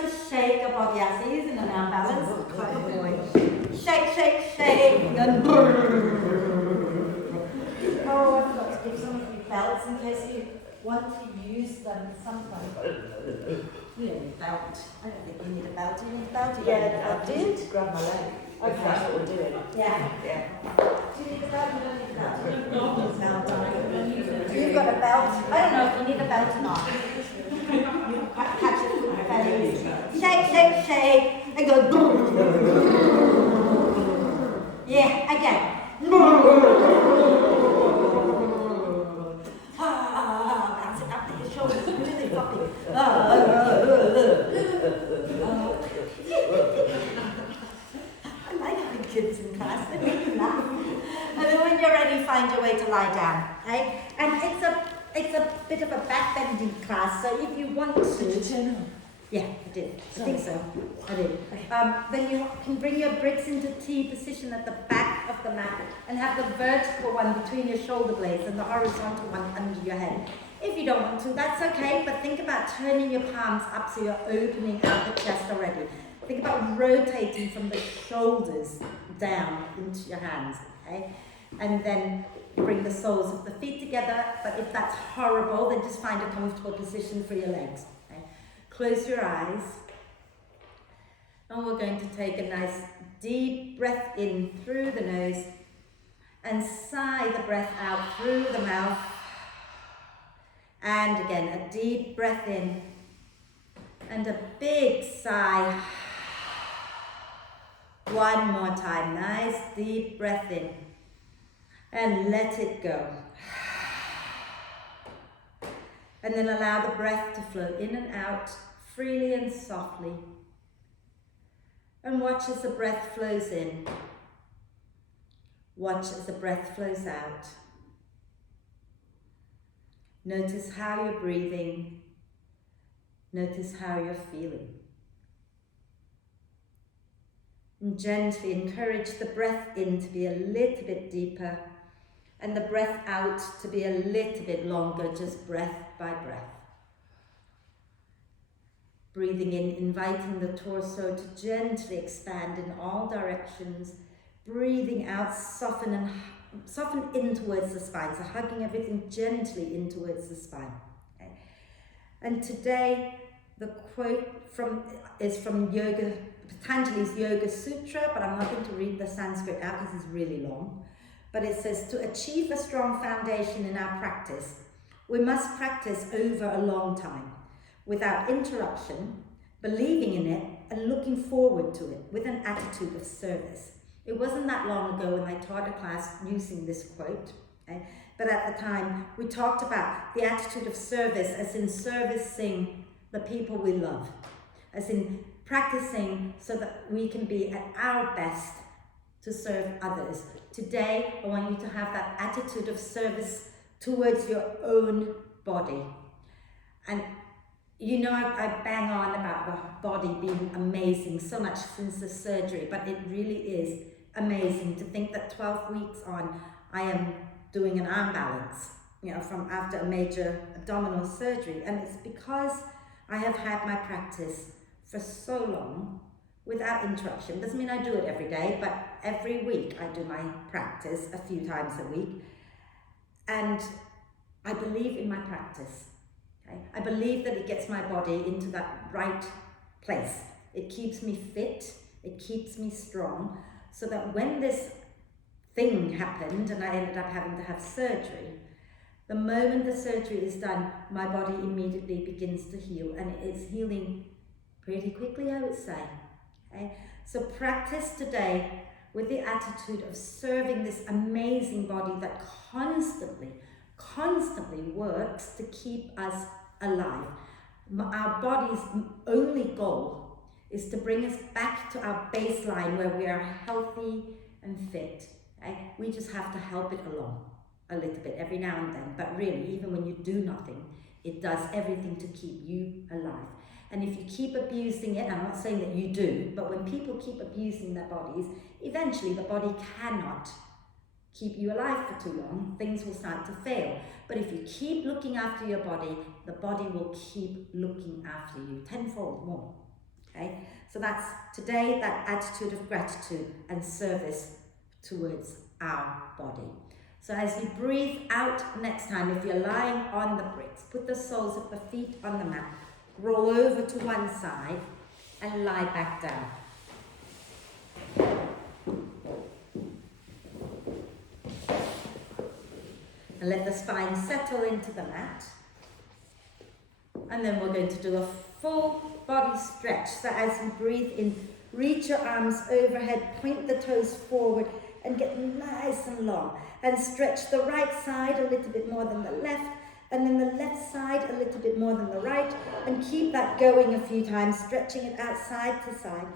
to shake your body out. So using an arm balance, like a boy. Shake, shake, shake, and oh, I forgot to give some of you belts in case you want to use them sometime. You don't need a belt. I don't think you need a belt. Do you need a belt? Yeah, I did grab my leg. Okay. That's what we're doing. Yeah. Yeah. Do you need a belt? You don't need a belt. You've got a belt. I don't know if you need a belt or not. You catch it fairly easy. Shake, shake, shake, and go. Yeah, again. Bounce it up to your shoulders. Really floppy. I like having kids in class. They make you laugh. And then when you're ready, find your way to lie down. Okay? And it's a bit of a back-bending class, so if you want to... Did you turn on? Yeah, I did. I think so. I did. Then you can bring your bricks into T position at the back of the mat and have the vertical one between your shoulder blades and the horizontal one under your head. If you don't want to, that's okay, but think about turning your palms up so you're opening out the chest already. Think about rotating from the shoulders down into your hands, okay? And then bring the soles of the feet together, but if that's horrible, then just find a comfortable position for your legs. Close your eyes, and we're going to take a nice deep breath in through the nose and sigh the breath out through the mouth. And again, a deep breath in and a big sigh. One more time, nice deep breath in and let it go. And then allow the breath to flow in and out freely and softly. And watch as the breath flows in. Watch as the breath flows out. Notice how you're breathing. Notice how you're feeling. And gently encourage the breath in to be a little bit deeper and the breath out to be a little bit longer, just breath by breath. Breathing in, inviting the torso to gently expand in all directions. Breathing out, soften in towards the spine, so hugging everything gently in towards the spine. Okay. And today, the quote is from Patanjali's Yoga Sutra, but I'm not going to read the Sanskrit out because it's really long. But it says, to achieve a strong foundation in our practice, we must practice over a long time, without interruption, believing in it, and looking forward to it with an attitude of service. It wasn't that long ago when I taught a class using this quote, okay? But at the time, we talked about the attitude of service as in servicing the people we love, as in practicing so that we can be at our best to serve others. Today, I want you to have that attitude of service towards your own body. And you know, I bang on about the body being amazing so much since the surgery, but it really is amazing to think that 12 weeks on, I am doing an arm balance, you know, from after a major abdominal surgery. And it's because I have had my practice for so long without interruption. Doesn't mean I do it every day, but every week I do my practice a few times a week. And I believe in my practice. Okay? I believe that it gets my body into that right place. It keeps me fit, it keeps me strong, so that when this thing happened and I ended up having to have surgery, the moment the surgery is done, my body immediately begins to heal, and it's healing pretty quickly, I would say. Okay? So practice today with the attitude of serving this amazing body that constantly works to keep us alive. Our body's only goal is to bring us back to our baseline where we are healthy and fit. Okay? We just have to help it along a little bit every now and then, but really, even when you do nothing, it does everything to keep you alive. And if you keep abusing it, I'm not saying that you do, but when people keep abusing their bodies, eventually the body cannot keep you alive for too long. Things will start to fail. But if you keep looking after your body, the body will keep looking after you tenfold more. Okay, so that's today, that attitude of gratitude and service towards our body. So as you breathe out next time, if you're lying on the bricks, put the soles of the feet on the mat, roll over to one side and lie back down. And let the spine settle into the mat. And then we're going to do a full body stretch. So as you breathe in, reach your arms overhead, point the toes forward, and get nice and long. And stretch the right side a little bit more than the left, and then the left side a little bit more than the right. And keep that going a few times, stretching it out side to side.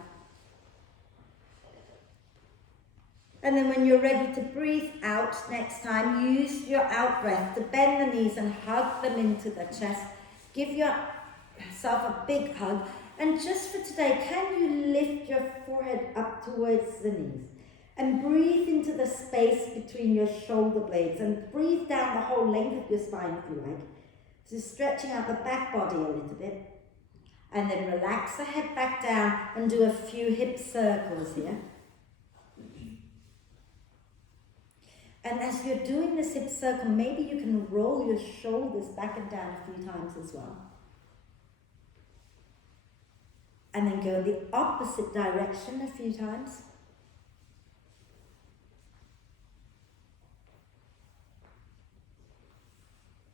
And then when you're ready to breathe out next time, use your out breath to bend the knees and hug them into the chest. Give yourself a big hug. And just for today, can you lift your forehead up towards the knees? And breathe into the space between your shoulder blades. And breathe down the whole length of your spine if you like. So stretching out the back body a little bit. And then relax the head back down and do a few hip circles here. And as you're doing this hip circle, maybe you can roll your shoulders back and down a few times as well. And then go the opposite direction a few times.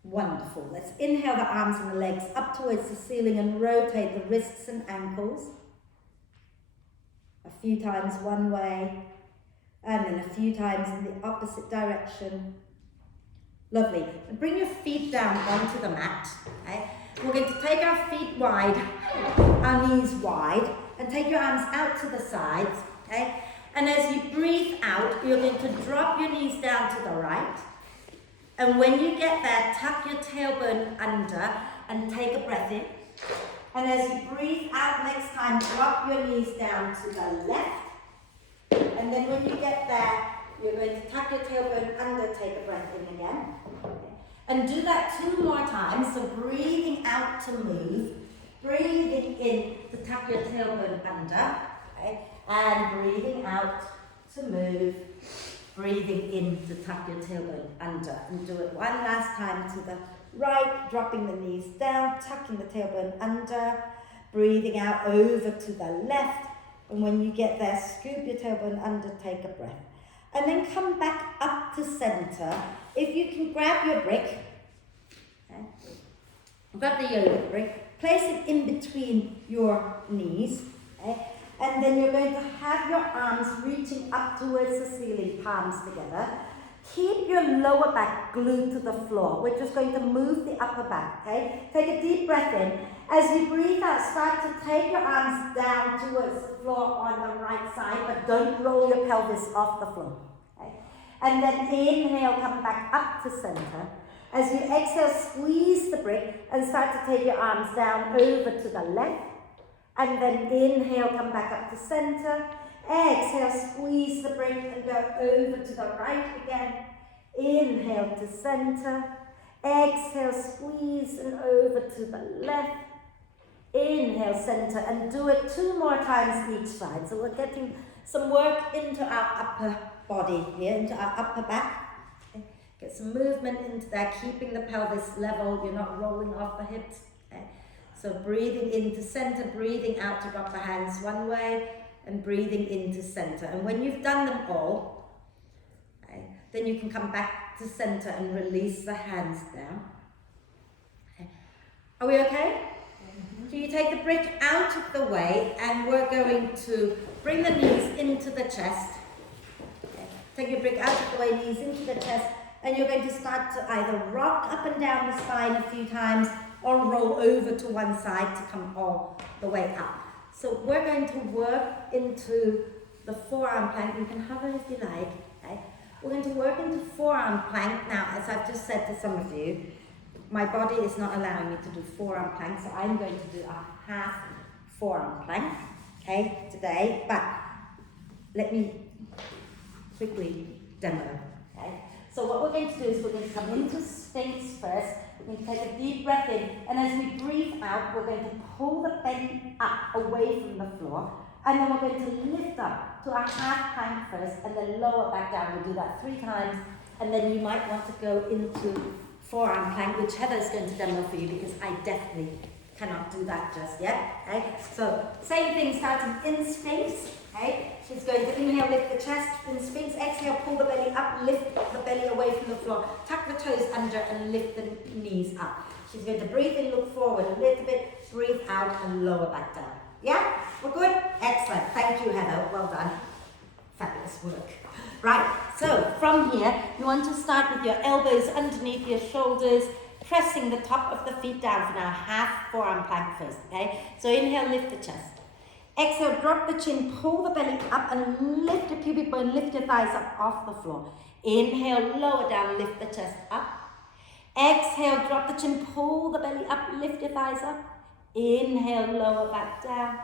Wonderful. Let's inhale the arms and the legs up towards the ceiling and rotate the wrists and ankles. A few times one way. And then a few times in the opposite direction. Lovely. And bring your feet down onto the mat. Okay? We're going to take our feet wide, our knees wide, and take your arms out to the sides. Okay? And as you breathe out, you're going to drop your knees down to the right. And when you get there, tuck your tailbone under and take a breath in. And as you breathe out next time, drop your knees down to the left. And then when you get there, you're going to tuck your tailbone under, take a breath in again. And do that 2 more times. So breathing out to move, breathing in to tuck your tailbone under, okay? And breathing out to move, breathing in to tuck your tailbone under. And do it one last time to the right, dropping the knees down, tucking the tailbone under, breathing out over to the left. And when you get there, scoop your tailbone under, take a breath. And then come back up to center. If you can grab your brick, okay, grab the yoga brick, place it in between your knees, okay, and then you're going to have your arms reaching up towards the ceiling, palms together. Keep your lower back glued to the floor. We're just going to move the upper back, okay? Take a deep breath in. As you breathe out, start to take your arms down towards the floor on the right side, but don't roll your pelvis off the floor, okay? And then inhale, come back up to center. As you exhale, squeeze the brick and start to take your arms down over to the left. And then inhale, come back up to center. Exhale, squeeze the brick and go over to the right again. Inhale to center. Exhale, squeeze and over to the left. Inhale, center, and do it 2 more times each side. So we're getting some work into our upper body here, into our upper back. Okay. Get some movement into there, keeping the pelvis level. You're not rolling off the hips. Okay. So breathing into center, breathing out to drop the hands one way, and breathing into center. And when you've done them all, okay, then you can come back to center and release the hands down. Okay. Are we okay? So you take the brick out of the way, and we're going to bring the knees into the chest. Okay. Take your brick out of the way, knees into the chest, and you're going to start to either rock up and down the spine a few times or roll over to one side to come all the way up. So we're going to work into the forearm plank. You can hover if you like. Okay? We're going to work into forearm plank. Now, as I've just said to some of you, my body is not allowing me to do forearm plank, so I'm going to do a half forearm plank, okay, today. But let me quickly demo, okay? So what we're going to do is we're going to come into space first. You take a deep breath in, and as we breathe out, we're going to pull the belly up away from the floor, and then we're going to lift up to a half plank first, and then lower back down. We'll do that 3 times, and then you might want to go into forearm plank, which Heather's going to demo for you, because I definitely cannot do that just yet. Okay? So same thing, starting in Sphinx. Okay? She's going to inhale, lift the chest in Sphinx. Exhale, pull the belly up, lift the belly away from the floor. Tuck the toes under and lift the knees up. She's going to breathe in, look forward a little bit, breathe out and lower back down. Yeah? We're good? Excellent. Thank you, Heather. Well done. Fabulous work. Right, so from here, you want to start with your elbows underneath your shoulders, pressing the top of the feet down for now, half forearm plank first, okay? So inhale, lift the chest. Exhale, drop the chin, pull the belly up and lift the pubic bone, lift your thighs up off the floor. Inhale, lower down, lift the chest up. Exhale, drop the chin, pull the belly up, lift your thighs up. Inhale, lower back down.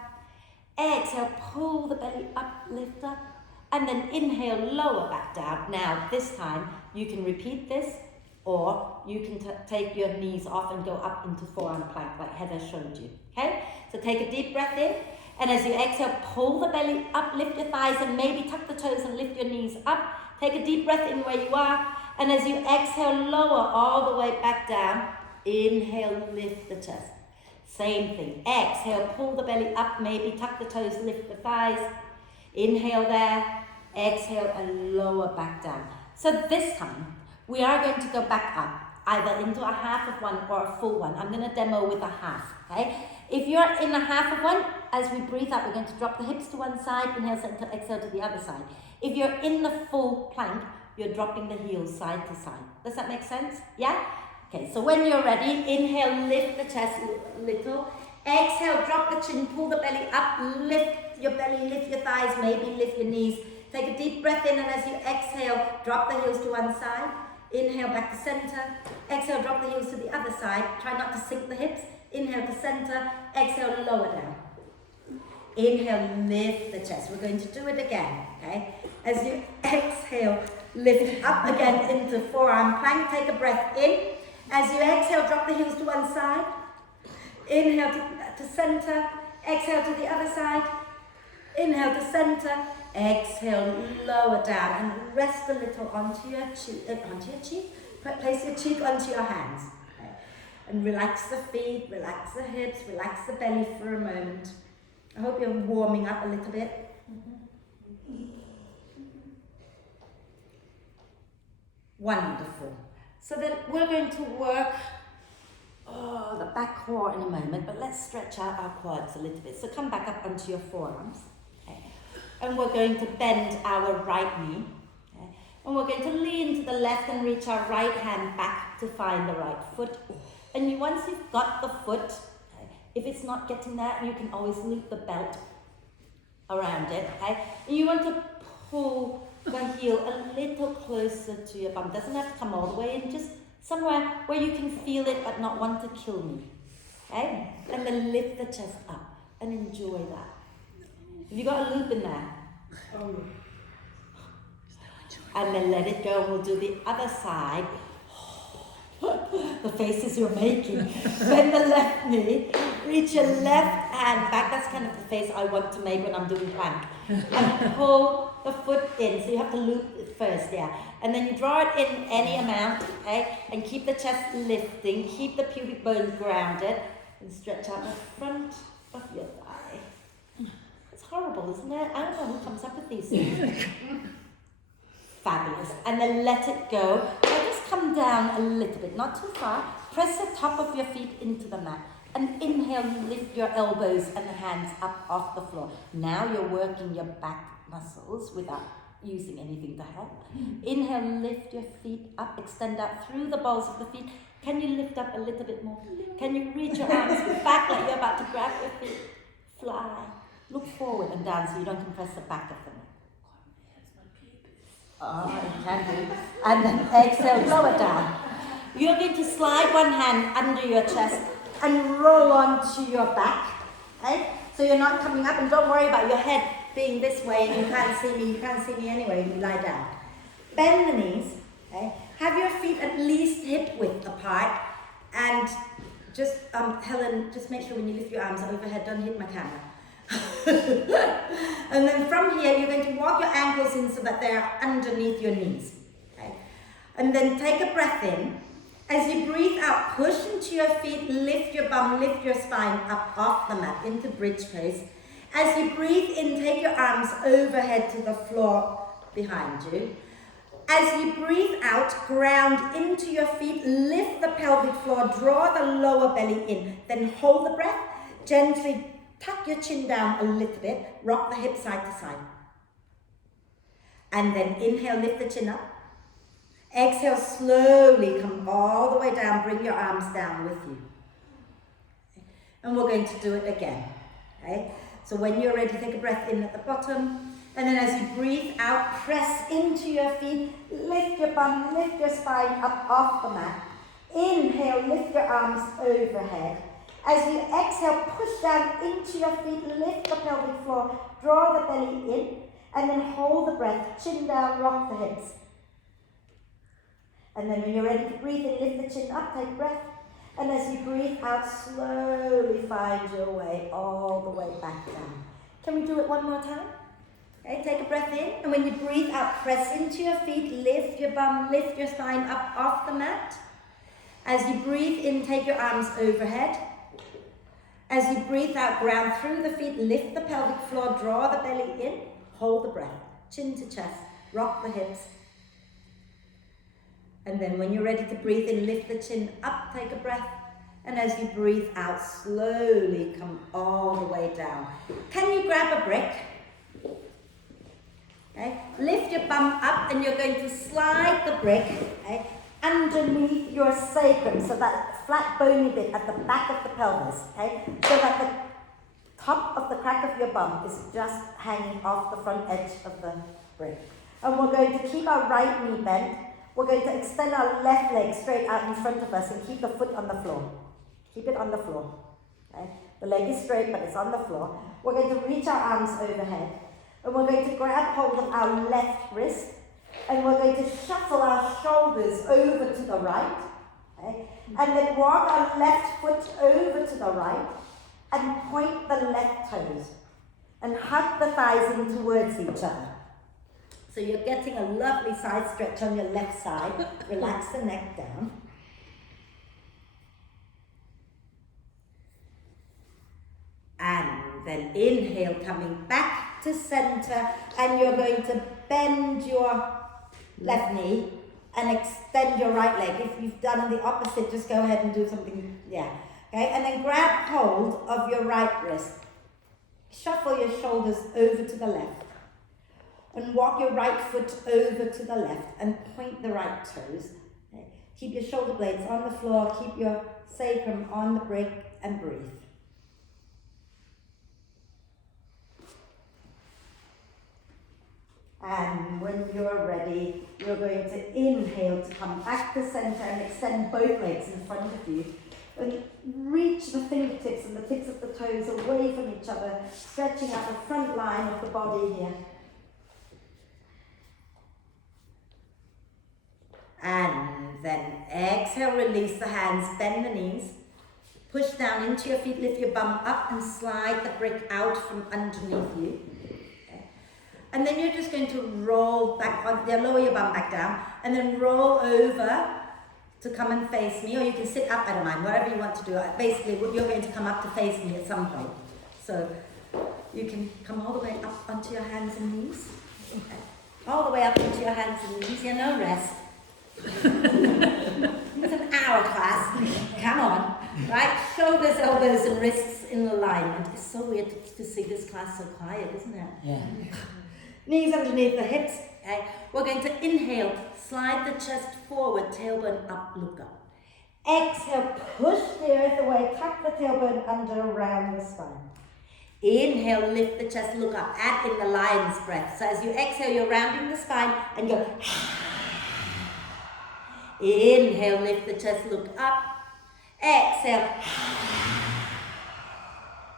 Exhale, pull the belly up, lift up. And then inhale, lower back down. Now, this time, you can repeat this, or you can take your knees off and go up into forearm plank like Heather showed you, okay? So take a deep breath in, and as you exhale, pull the belly up, lift your thighs, and maybe tuck the toes and lift your knees up. Take a deep breath in where you are, and as you exhale, lower all the way back down. Inhale, lift the chest. Same thing. Exhale, pull the belly up, maybe tuck the toes, lift the thighs. Inhale there. Exhale and lower back down. So this time, we are going to go back up, either into a half of one or a full one. I'm going to demo with a half, okay? If you're in a half of one, as we breathe out, we're going to drop the hips to one side, inhale, center, exhale to the other side. If you're in the full plank, you're dropping the heels side to side. Does that make sense? Yeah? Okay, so when you're ready, inhale, lift the chest a little. Exhale, drop the chin, pull the belly up, lift your belly, lift your thighs, maybe lift your knees. Take a deep breath in, and as you exhale, drop the heels to one side. Inhale, back to center. Exhale, drop the heels to the other side. Try not to sink the hips. Inhale to center. Exhale, lower down. Inhale, lift the chest. We're going to do it again, okay? As you exhale, lift up again into forearm plank. Take a breath in. As you exhale, drop the heels to one side. Inhale to center. Exhale to the other side. Inhale to center. Exhale, lower down and rest a little onto your cheek. Place your cheek onto your hands. Okay. And relax the feet, relax the hips, relax the belly for a moment. I hope you're warming up a little bit. Wonderful. So then we're going to work the back core in a moment, but let's stretch out our quads a little bit. So come back up onto your forearms. Okay. And we're going to bend our right knee. Okay. And we're going to lean to the left and reach our right hand back to find the right foot. And once you've got the foot, okay, if it's not getting there, you can always loop the belt around it. Okay? And you want to pull the heel a little closer to your bum. Doesn't have to come all the way in, just somewhere where you can feel it but not want to kill me. Okay? And then lift the chest up and enjoy that. Have you got a loop in there? Oh. And then let it go. We'll do the other side. The faces you're making. Bend the left knee. Reach your left hand back. That's kind of the face I want to make when I'm doing plank. And pull the foot in. So you have to loop it first, yeah. And then you draw it in any amount, okay? And keep the chest lifting. Keep the pubic bone grounded. And stretch out the front of your thigh. It's horrible, isn't it? I don't know who comes up with these things. Fabulous. And then let it go. So just come down a little bit, not too far. Press the top of your feet into the mat. And inhale, you lift your elbows and the hands up off the floor. Now you're working your back muscles without using anything to help. Inhale, lift your feet up, extend out through the balls of the feet. Can you lift up a little bit more? Can you reach your arms back like you're about to grab your feet? Fly. Look forward and down so you don't compress the back of the neck. Oh, you can do. And then exhale, lower down. You're going to slide one hand under your chest and roll onto your back. Okay? So you're not coming up, and don't worry about your head being this way and you can't see me anyway when you lie down. Bend the knees. Okay? Have your feet at least hip width apart And just, Helen, just make sure when you lift your arms overhead, don't hit my camera. And then from here, you're going to walk your ankles in so that they're underneath your knees. Okay? And then take a breath in. As you breathe out, push into your feet, lift your bum, lift your spine up off the mat into bridge pose. As you breathe in, take your arms overhead to the floor behind you. As you breathe out, ground into your feet, lift the pelvic floor, draw the lower belly in, then hold the breath, gently tuck your chin down a little bit, rock the hips side to side. And then inhale, lift the chin up. Exhale, slowly come all the way down, bring your arms down with you. And we're going to do it again. Okay? So when you're ready, take a breath in at the bottom. And then as you breathe out, press into your feet, lift your bum, lift your spine up off the mat. Inhale, lift your arms overhead. As you exhale, push down into your feet, lift the pelvic floor, draw the belly in, and then hold the breath, chin down, rock the hips. And then when you're ready to breathe in, lift the chin up, take a breath. And as you breathe out, slowly find your way all the way back down. Can we do it one more time? Okay, take a breath in, and when you breathe out, press into your feet, lift your bum, lift your spine up off the mat. As you breathe in, take your arms overhead. As you breathe out, ground through the feet, lift the pelvic floor, draw the belly in, hold the breath, chin to chest, rock the hips. And then when you're ready to breathe in, lift the chin up, take a breath. And as you breathe out, slowly come all the way down. Can you grab a brick? Okay. Lift your bum up and you're going to slide the brick underneath your sacrum, so that flat bony bit at the back of the pelvis, so that the top of the crack of your bum is just hanging off the front edge of the brick. And we're going to keep our right knee bent. We're going to extend our left leg straight out in front of us and keep the foot on the floor. Keep it on the floor. Okay? The leg is straight, but it's on the floor. We're going to reach our arms overhead. And we're going to grab hold of our left wrist. And we're going to shuffle our shoulders over to the right. Okay? And then walk our left foot over to the right. And point the left toes. And hug the thighs in towards each other. So you're getting a lovely side stretch on your left side. Relax the neck down. And then inhale, coming back to center. And you're going to bend your left knee and extend your right leg. If you've done the opposite, just go ahead and do something. Yeah. Okay. And then grab hold of your right wrist. Shuffle your shoulders over to the left. And walk your right foot over to the left and point the right toes. Okay. Keep your shoulder blades on the floor, keep your sacrum on the brick, and breathe. And when you're ready, you're going to inhale to come back to center and extend both legs in front of you. And reach the fingertips and the tips of the toes away from each other, stretching out the front line of the body here. And then exhale, release the hands, bend the knees, push down into your feet, lift your bum up and slide the brick out from underneath you. Okay. And then you're just going to roll back, lower your bum back down, and then roll over to come and face me, or you can sit up, I don't mind, whatever you want to do. Basically, you're going to come up to face me at some point. So you can come all the way up onto your hands and knees. Okay. All the way up into your hands and knees, no rest. It's an hour class. Come on. Right? Shoulders, elbows, and wrists in alignment. It's so weird to see this class so quiet, isn't it? Yeah. Knees underneath the hips. Okay. We're going to inhale, slide the chest forward, tailbone up, look up. Exhale, push the earth away, tuck the tailbone under around the spine. Inhale, lift the chest, look up. Add in the lion's breath. So as you exhale, you're rounding the spine and go. Inhale, lift the chest, look up. Exhale.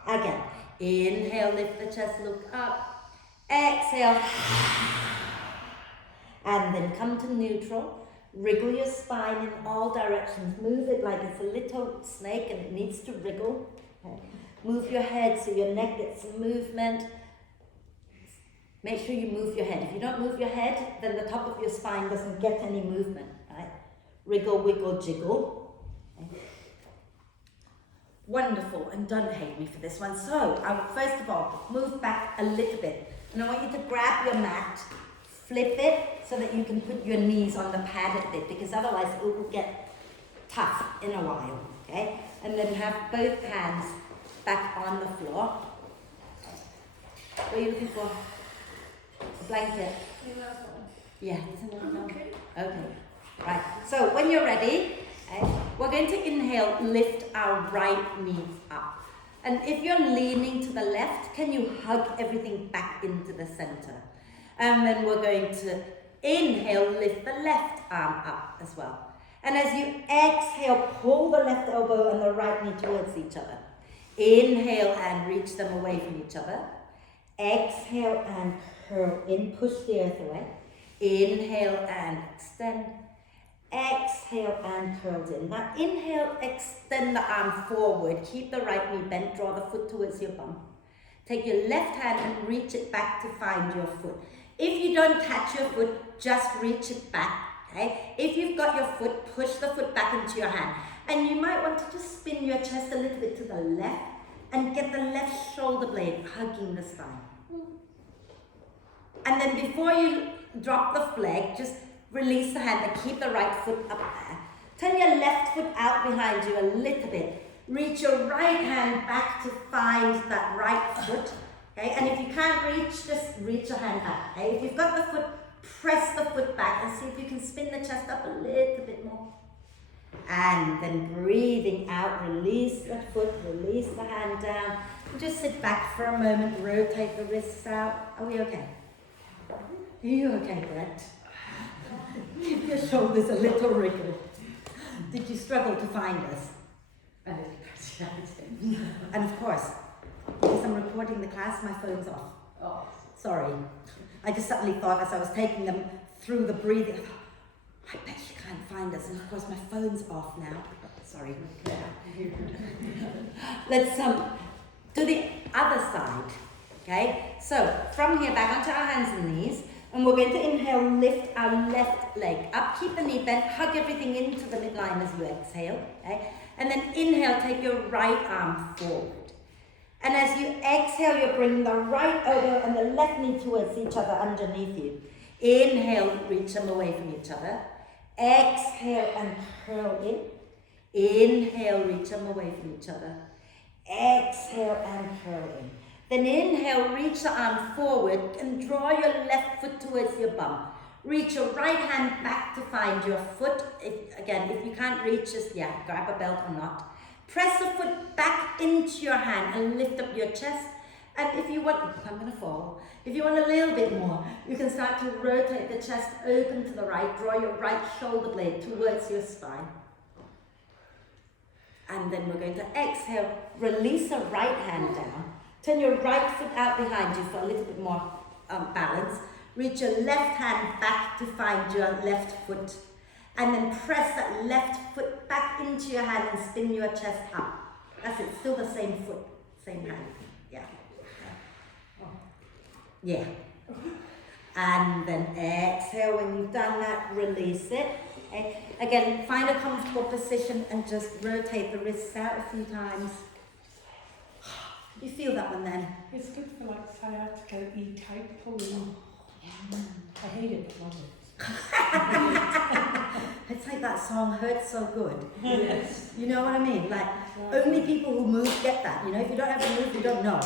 Again. Inhale, lift the chest, look up. Exhale. And then come to neutral. Wriggle your spine in all directions. Move it like it's a little snake and it needs to wriggle. Okay. Move your head so your neck gets some movement. Make sure you move your head. If you don't move your head, then the top of your spine doesn't get any movement. Right? Wriggle, wiggle, jiggle. Okay. Wonderful, and don't hate me for this one. So, first of all, move back a little bit. And I want you to grab your mat, flip it so that you can put your knees on the pad a bit, because otherwise it will get tough in a while, okay? And then have both hands back on the floor. What are you looking for? A blanket? Yeah, isn't it? Okay. Okay, right. So when you're ready, we're going to inhale, lift our right knee up. And if you're leaning to the left, can you hug everything back into the center? And then we're going to inhale, lift the left arm up as well. And as you exhale, pull the left elbow and the right knee towards each other. Inhale and reach them away from each other. Exhale and curl in, push the earth away. Inhale and extend. Exhale and curled in. Now inhale, extend the arm forward. Keep the right knee bent, draw the foot towards your bum. Take your left hand and reach it back to find your foot. If you don't catch your foot, just reach it back, okay? If you've got your foot, push the foot back into your hand. And you might want to just spin your chest a little bit to the left and get the left shoulder blade hugging the spine. And then before you drop the flag, just release the hand and keep the right foot up there. Turn your left foot out behind you a little bit. Reach your right hand back to find that right foot. Okay, and if you can't reach, just reach your hand up. Okay, if you've got the foot, press the foot back and see if you can spin the chest up a little bit more. And then breathing out, release the foot, release the hand down. Just sit back for a moment, rotate the wrists out. Are we okay? Are you okay, Brett? Give your shoulders a little wriggle. Did you struggle to find us? And of course, because I'm recording the class, my phone's off. Oh. Sorry. I just suddenly thought as I was taking them through the breathing, I bet you can't find us. And of course, my phone's off now. Sorry. Let's do the other side. Okay? So, from here, back onto our hands and knees. And we're going to inhale, lift our left leg up. Keep the knee bent, hug everything into the midline as you exhale. Okay? And then inhale, take your right arm forward. And as you exhale, you bring the right elbow and the left knee towards each other underneath you. Inhale, reach them away from each other. Exhale and curl in. Inhale, reach them away from each other. Exhale and curl in. Then inhale, reach the arm forward and draw your left foot towards your bum. Reach your right hand back to find your foot. If you can't reach, just grab a belt or not. Press the foot back into your hand and lift up your chest. And if you want, I'm going to fall. If you want a little bit more, you can start to rotate the chest open to the right. Draw your right shoulder blade towards your spine. And then we're going to exhale, release the right hand down. Turn your right foot out behind you for a little bit more balance. Reach your left hand back to find your left foot. And then press that left foot back into your hand and spin your chest up. That's it, still the same foot, same hand. Yeah. Yeah. And then exhale. When you've done that, release it. Okay. Again, find a comfortable position and just rotate the wrists out a few times. You feel that one then? It's good for like sciatica, E-type pulling. Yeah. I hate it, love it. It's like that song, Hurts So Good. Yes. You know what I mean? Like, only people who move get that. You know, if you don't have to move, you don't know.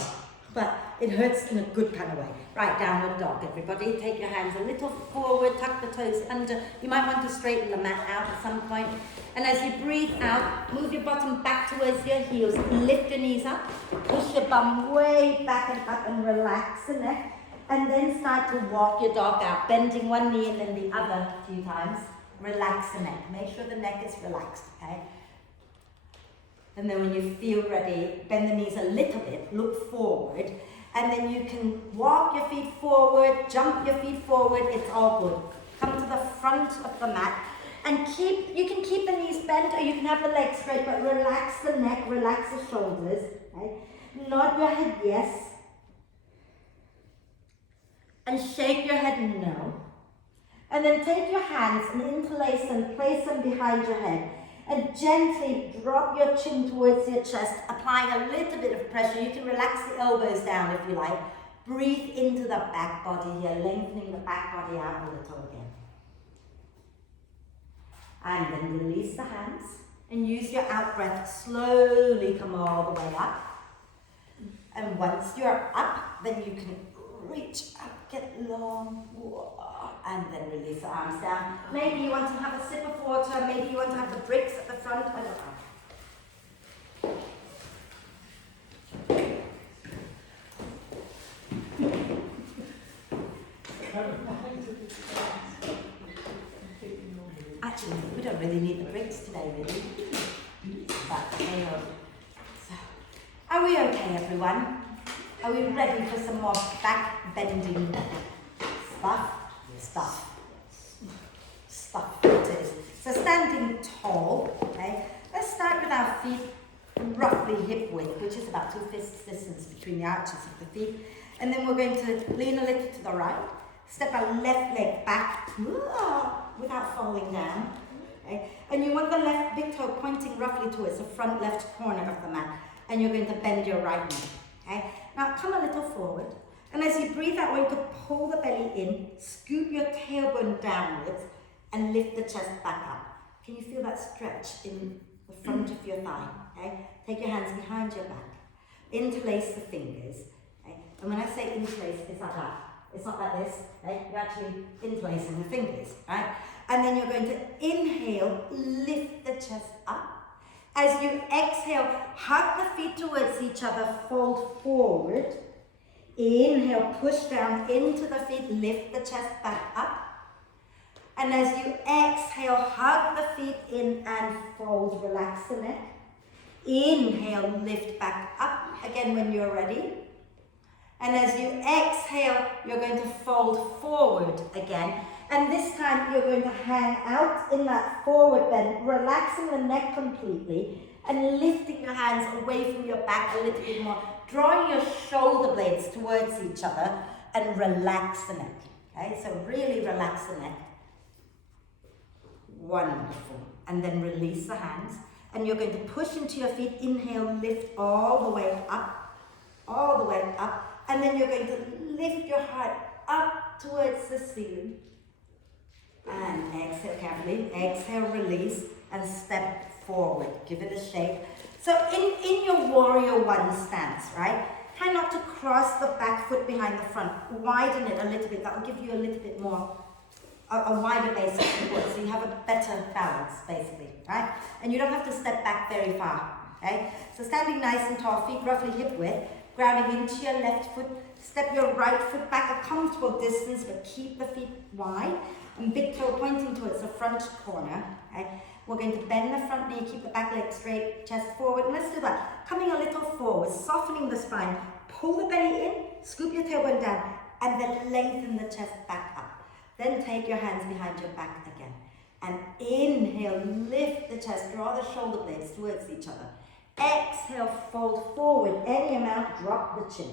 But it hurts in a good kind of way. Right, downward dog, everybody. Take your hands a little forward, tuck the toes under. You might want to straighten the mat out at some point. And as you breathe out, move your bottom back towards your heels. Lift your knees up. Push your bum way back and up and relax the neck. And then start to walk your dog out, bending one knee and then the other a few times. Relax the neck. Make sure the neck is relaxed, okay? And then when you feel ready, bend the knees a little bit, look forward, and then you can walk your feet forward, jump your feet forward, it's all good. Come to the front of the mat, And you can keep the knees bent or you can have the legs straight, but relax the neck, relax the shoulders. Okay? Nod your head yes. And shake your head no. And then take your hands and interlace them, place them behind your head. And gently drop your chin towards your chest, applying a little bit of pressure. You can relax the elbows down if you like. Breathe into the back body here, lengthening the back body out a little again. And then release the hands and use your out breath. Slowly come all the way up. And once you're up, then you can reach up, get long, and then release the arms down. Maybe you want to have a sip of water, maybe you want to have the bricks at the front, I don't know. Actually, we don't really need the bricks today, really. But they are. So, are we okay, everyone? Are we ready for some more back bending stuff? Stuff it is. So standing tall, okay? Let's start with our feet roughly hip width, which is about 2 fists distance between the arches of the feet. And then we're going to lean a little to the right, step our left leg back without falling down. Okay? And you want the left big toe pointing roughly towards the front left corner of the mat. And you're going to bend your right knee. Okay? Now come a little forward. And as you breathe out, we're going to pull the belly in, scoop your tailbone downwards, and lift the chest back up. Can you feel that stretch in the front of your thigh? Okay? Take your hands behind your back. Interlace the fingers. Okay? And when I say interlace, it's like that. It's not like this. Okay? You're actually interlacing the fingers. Right? And then you're going to inhale, lift the chest up. As you exhale, hug the feet towards each other, fold forward. Inhale, push down into the feet, lift the chest back up. And as you exhale, hug the feet in and fold, relax the neck. Inhale, lift back up again when you're ready. And as you exhale, you're going to fold forward again. And this time you're going to hang out in that forward bend, relaxing the neck completely and lifting your hands away from your back a little bit more, drawing your shoulder blades towards each other and relax the neck. Okay, so really relax the neck. Wonderful. And then release the hands. And you're going to push into your feet. Inhale, lift all the way up. All the way up. And then you're going to lift your heart up towards the ceiling. And exhale carefully. Exhale, release. And step forward. Give it a shake. So in your warrior one stance, right? Try not to cross the back foot behind the front. Widen it a little bit. That will give you a little bit more, a wider base of support. So you have a better balance, basically, right? And you don't have to step back very far, okay? So standing nice and tall, feet roughly hip width, grounding into your left foot. Step your right foot back a comfortable distance, but keep the feet wide. And big toe pointing towards the front corner, okay? We're going to bend the front knee, keep the back leg straight, chest forward. And let's do that. Coming a little forward, softening the spine. Pull the belly in, scoop your tailbone down, and then lengthen the chest back up. Then take your hands behind your back again. And inhale, lift the chest, draw the shoulder blades towards each other. Exhale, fold forward, any amount, drop the chin.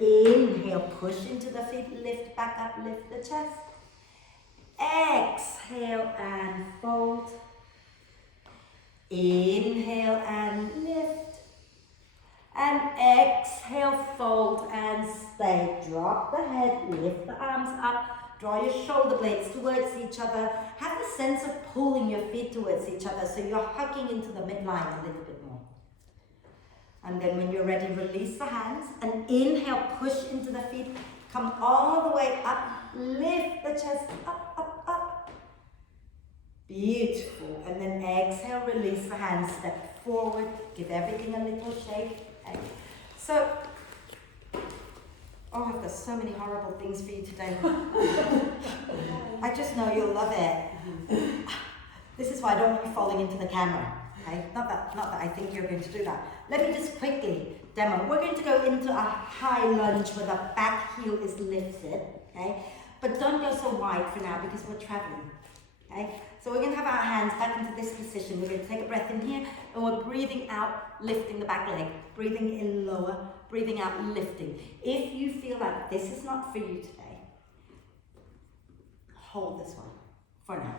Inhale, push into the feet, lift back up, lift the chest. Exhale and fold. Inhale and lift. And exhale, fold and stay. Drop the head, lift the arms up, draw your shoulder blades towards each other. Have the sense of pulling your feet towards each other so you're hugging into the midline a little bit more. And then when you're ready, release the hands and inhale, push into the feet. Come all the way up, lift the chest up, up, up. Beautiful. And then exhale, release the hands, step forward, give everything a little shake. Okay. So, oh, I've got so many horrible things for you today. I just know you'll love it. This is why I don't want you falling into the camera. Okay? Not that I think you're going to do that. Let me just quickly demo. We're going to go into a high lunge where the back heel is lifted. Okay? But don't go so wide for now because we're traveling. Okay? So we're going to have our hands back into this position. We're going to take a breath in here, and we're breathing out, lifting the back leg. Breathing in lower, breathing out, lifting. If you feel like this is not for you today, hold this one for now.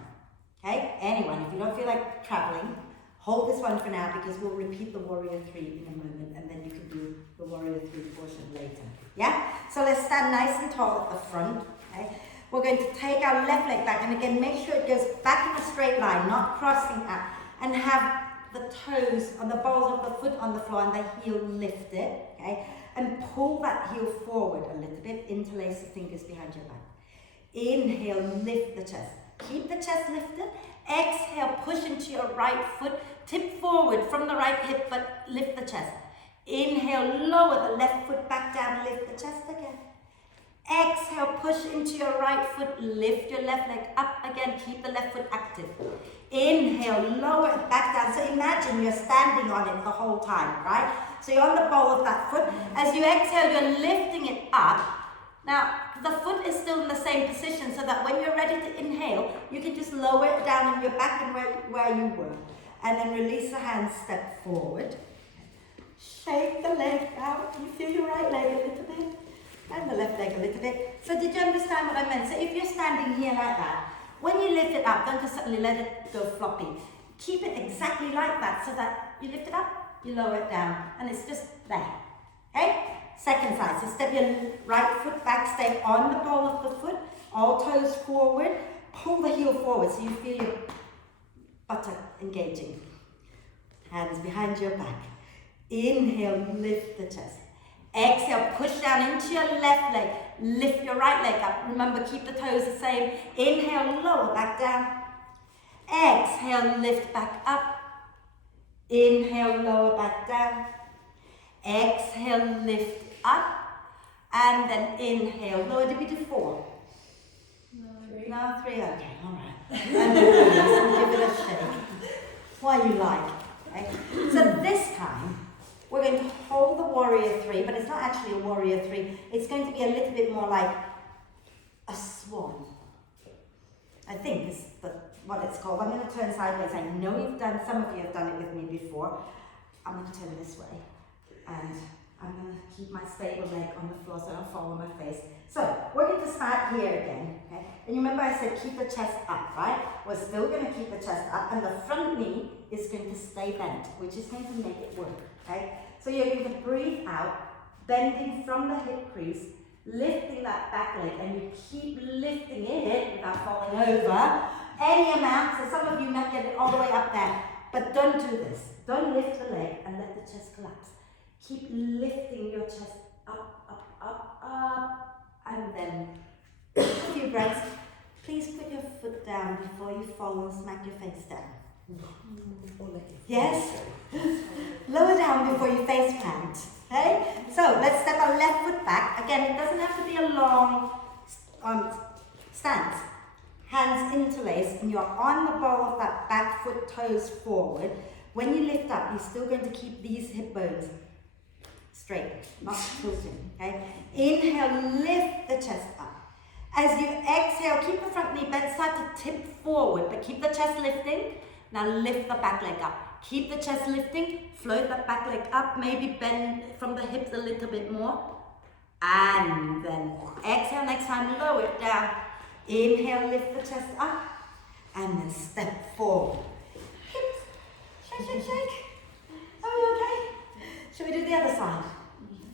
Okay? Anyone, if you don't feel like traveling, hold this one for now, because we'll repeat the warrior 3 in a moment, and then you can do the warrior 3 portion later. Yeah? So let's stand nice and tall at the front. Okay? We're going to take our left leg back, and again, make sure it goes back in a straight line, not crossing out, and have the toes on the balls of the foot on the floor and the heel lifted. Okay? And pull that heel forward a little bit, interlace the fingers behind your back. Inhale, lift the chest. Keep the chest lifted. Exhale, push into your right foot. Tip forward from the right hip, but lift the chest. Inhale, lower the left foot back down, lift the chest again. Exhale, push into your right foot, lift your left leg up again, keep the left foot active. Inhale, lower it back down. So imagine you're standing on it the whole time, right? So you're on the ball of that foot. As you exhale, you're lifting it up. Now, the foot is still in the same position, so that when you're ready to inhale, you can just lower it down on your back and where you were. And then release the hands, step forward. Shake the leg out. You feel your right leg a little bit, and the left leg a little bit. So did you understand what I meant? So if you're standing here like that, when you lift it up, don't just suddenly let it go floppy. Keep it exactly like that, so that you lift it up, you lower it down, and it's just there. Okay? Second side, so step your right foot back, stay on the ball of the foot, all toes forward, pull the heel forward so you feel your buttock engaging. Hands behind your back. Inhale, lift the chest. Exhale, push down into your left leg, lift your right leg up. Remember, keep the toes the same. Inhale, lower back down. Exhale, lift back up. Inhale, lower back down. Exhale, lift up, and then inhale, lower. Did we do 4? No, 3. No, 3, okay, all right. And then release and give it a shake. While you like, okay? So this time, we're going to hold the warrior 3, but it's not actually a warrior 3. It's going to be a little bit more like a swan. I think is what it's called. I'm going to turn sideways. I know some of you have done it with me before. I'm going to turn this way. And I'm going to keep my stable leg on the floor so I don't fall on my face. So, we're going to start here again. Okay? And you remember I said keep the chest up, right? We're still going to keep the chest up, and the front knee is going to stay bent, which is going to make it work. Okay? So you're going to breathe out, bending from the hip crease, lifting that back leg, and you keep lifting it without falling over. Any amount, so some of you might get it all the way up there, but don't do this. Don't lift the leg and let the chest collapse. Keep lifting your chest up, up, up, up, and then a few breaths. Please put your foot down before you fall and smack your face down. Yes? Lower down before you face plant. Okay? So let's step our left foot back. Again, it doesn't have to be a long stance. Hands interlaced, and you're on the ball of that back foot, toes forward. When you lift up, you're still going to keep these hip bones straight, not tilting. Okay? Inhale, lift the chest up. As you exhale, keep the front knee bent, start to tip forward, but keep the chest lifting. Now lift the back leg up. Keep the chest lifting, float that back leg up, maybe bend from the hips a little bit more. And then exhale, next time, lower it down. Inhale, lift the chest up, and then step forward. Hips, shake, shake, shake. Are we okay? Should we do the other side?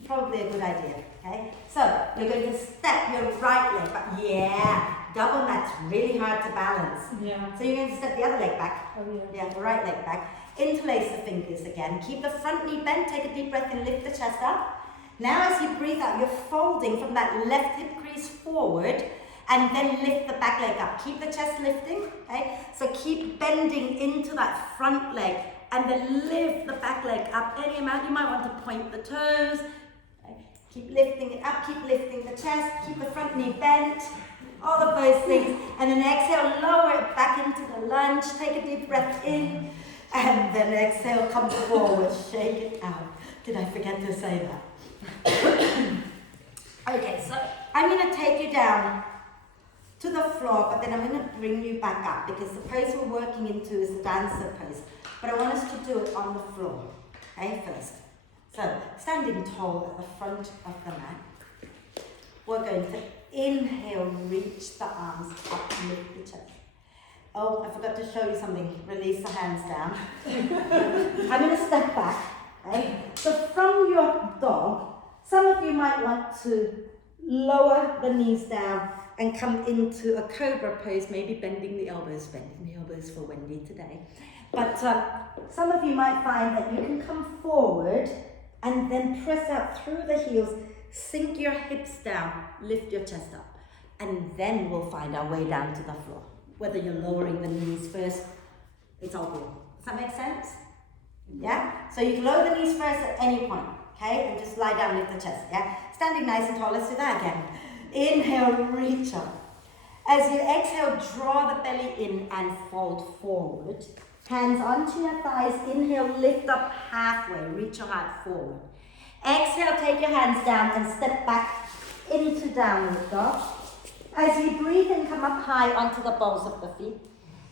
Probably a good idea, okay? So, you're going to step your right leg back. Yeah, double that's really hard to balance. Yeah. So you're going to step the other leg back. Oh, yeah. Yeah, the right leg back. Interlace the fingers again. Keep the front knee bent, take a deep breath and lift the chest up. Now as you breathe out, you're folding from that left hip crease forward, and then lift the back leg up. Keep the chest lifting, okay? So keep bending into that front leg, and then lift the back leg up any amount. You might want to point the toes. Okay? Keep lifting it up, keep lifting the chest, keep the front knee bent, all of those things. And then exhale, lower it back into the lunge. Take a deep breath in, and then exhale, come forward, shake it out. Did I forget to say that? Okay, so I'm going to take you down to the floor, but then I'm going to bring you back up because the pose we're working into is the dancer pose. But I want us to do it on the floor, okay, first. So, standing tall at the front of the mat. We're going to inhale, reach the arms up, lift the chest. Oh, I forgot to show you something. Release the hands down. I'm going to step back, okay? So from your dog, some of you might want to lower the knees down and come into a cobra pose, maybe bending the elbows for Wendy today. But some of you might find that you can come forward and then press out through the heels, sink your hips down, lift your chest up, and then we'll find our way down to the floor. Whether you're lowering the knees first, it's all good. Does that make sense? Yeah? So you can lower the knees first at any point, okay? And just lie down, lift the chest, yeah? Standing nice and tall, let's do that again. Inhale, reach up. As you exhale, draw the belly in and fold forward. Hands onto your thighs, inhale, lift up halfway, reach your heart forward. Exhale, take your hands down and step back into downward dog. As you breathe in, come up high onto the balls of the feet.